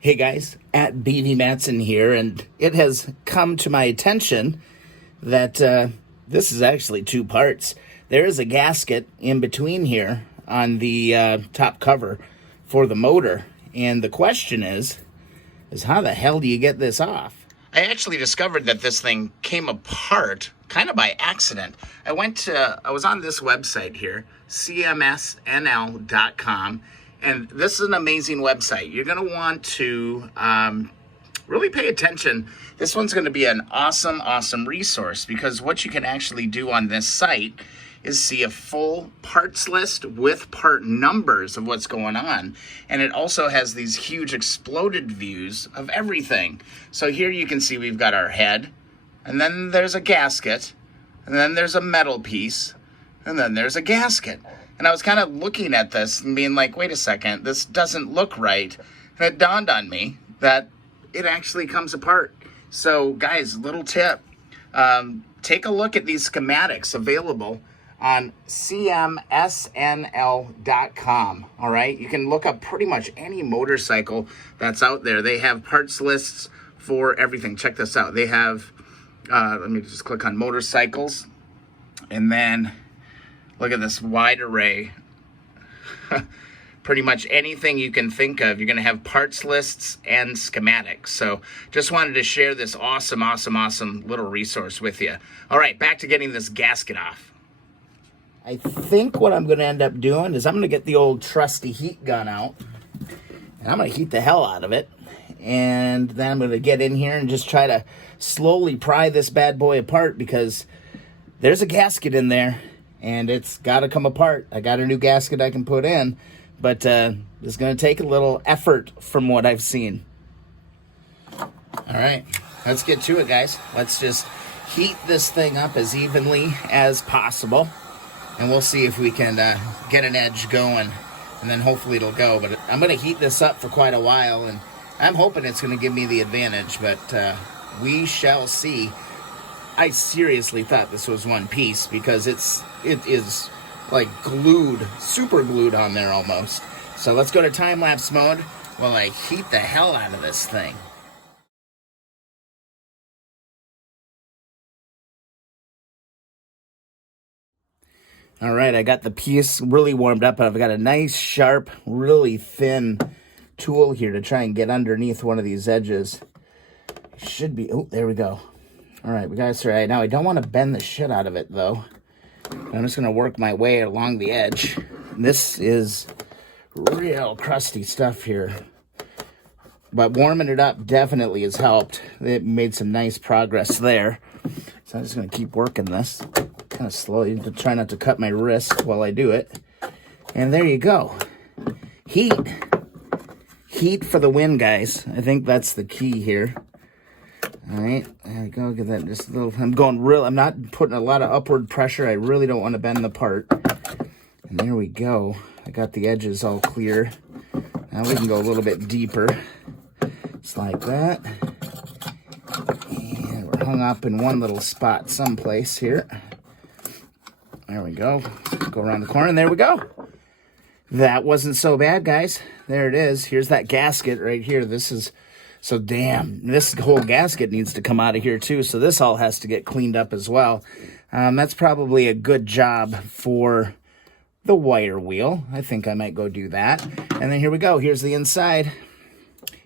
Hey guys, at BV Matson here, and it has come to my attention that this is actually two parts. There is a gasket in between here on the top cover for the motor, and the question is how the hell do you get this off? I actually discovered that this thing came apart kind of by accident. I was on this website here, cmsnl.com, and this is an amazing website. You're going to want to really pay attention. This one's going to be an awesome resource, because what you can actually do on this site is see a full parts list with part numbers of what's going on. And it also has these huge exploded views of everything. So here you can see we've got our head, and then there's a gasket, and then there's a metal piece, and then there's a gasket. And I was kind of looking at this and being like, wait a second, this doesn't look right. And it dawned on me that it actually comes apart. So guys, little tip, take a look at these schematics available on cmsnl.com. All right, you can look up pretty much any motorcycle that's out there. They have parts lists for everything. Check this out. They have, let me just click on motorcycles, and then look at this wide array. Pretty much anything you can think of, you're going to have parts lists and schematics. So just wanted to share this awesome little resource with you. All right, back to getting this gasket off. I think what I'm going to end up doing is I'm going to get the old trusty heat gun out, and I'm going to heat the hell out of it. And then I'm going to get in here and just try to slowly pry this bad boy apart, because there's a gasket in there, and it's got to come apart. I got a new gasket I can put in, but it's going to take a little effort from what I've seen. All right, let's get to it, guys. Let's just heat this thing up as evenly as possible, and we'll see if we can get an edge going, and then hopefully it'll go. But I'm going to heat this up for quite a while, and I'm hoping it's going to give me the advantage, but we shall see. I seriously thought this was one piece, because it is like glued, super glued on there almost. So let's go to time-lapse mode while I heat the hell out of this thing. All right, I got the piece really warmed up. I've got a nice, sharp, really thin tool here to try and get underneath one of these edges. It should be, oh, there we go. All right, we got it right now. I don't want to bend the shit out of it, though. I'm just going to work my way along the edge. This is real crusty stuff here, but warming it up definitely has helped. It made some nice progress there. So I'm just going to keep working this kind of slowly to try not to cut my wrist while I do it. And there you go. Heat for the win, guys. I think that's the key here. All right, there we go. Get that just a little. I'm not putting a lot of upward pressure. I really don't want to bend the part. And there we go. I got the edges all clear. Now we can go a little bit deeper. Just like that. And we're hung up in one little spot someplace here. There we go. Go around the corner, and there we go. That wasn't so bad, guys. There it is. Here's that gasket right here. So damn, this whole gasket needs to come out of here too. So this all has to get cleaned up as well. That's probably a good job for the wire wheel. I think I might go do that. And then here we go. Here's the inside.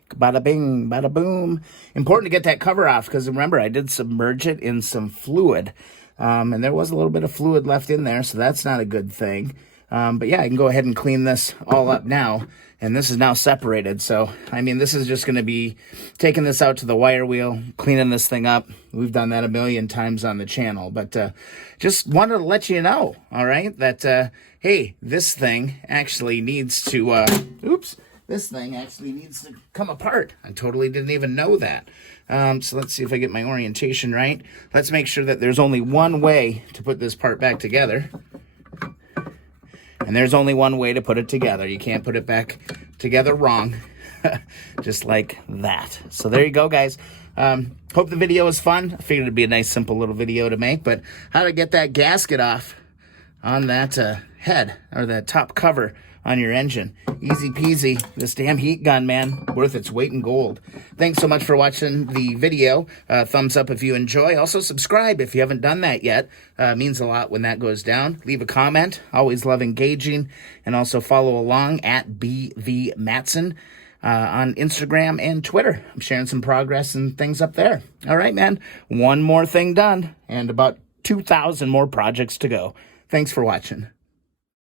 Bada bing, bada boom. Important to get that cover off, because remember, I did submerge it in some fluid. And there was a little bit of fluid left in there, so that's not a good thing. But yeah, I can go ahead and clean this all up now. And this is now separated. So, I mean, this is just going to be taking this out to the wire wheel, cleaning this thing up. We've done that a million times on the channel. But just wanted to let you know, all right, that, hey, this thing actually needs to, this thing actually needs to come apart. I totally didn't even know that. So let's see if I get my orientation right. Let's make sure that there's only one way to put this part back together. And there's only one way to put it together. You can't put it back together wrong. Just like that. So there you go, guys. Hope the video was fun. I figured it'd be a nice, simple little video to make. But how to get that gasket off on that head, or that top cover, on your engine. Easy peasy. This damn heat gun, man, worth its weight in gold. Thanks so much for watching the video. Thumbs up if you enjoy. Also subscribe if you haven't done that yet. Means a lot when that goes down. Leave a comment. Always love engaging. And also follow along at BV Matson on Instagram and Twitter. I'm sharing some progress and things up there. All right, man. One more thing done and about 2,000 more projects to go. Thanks for watching.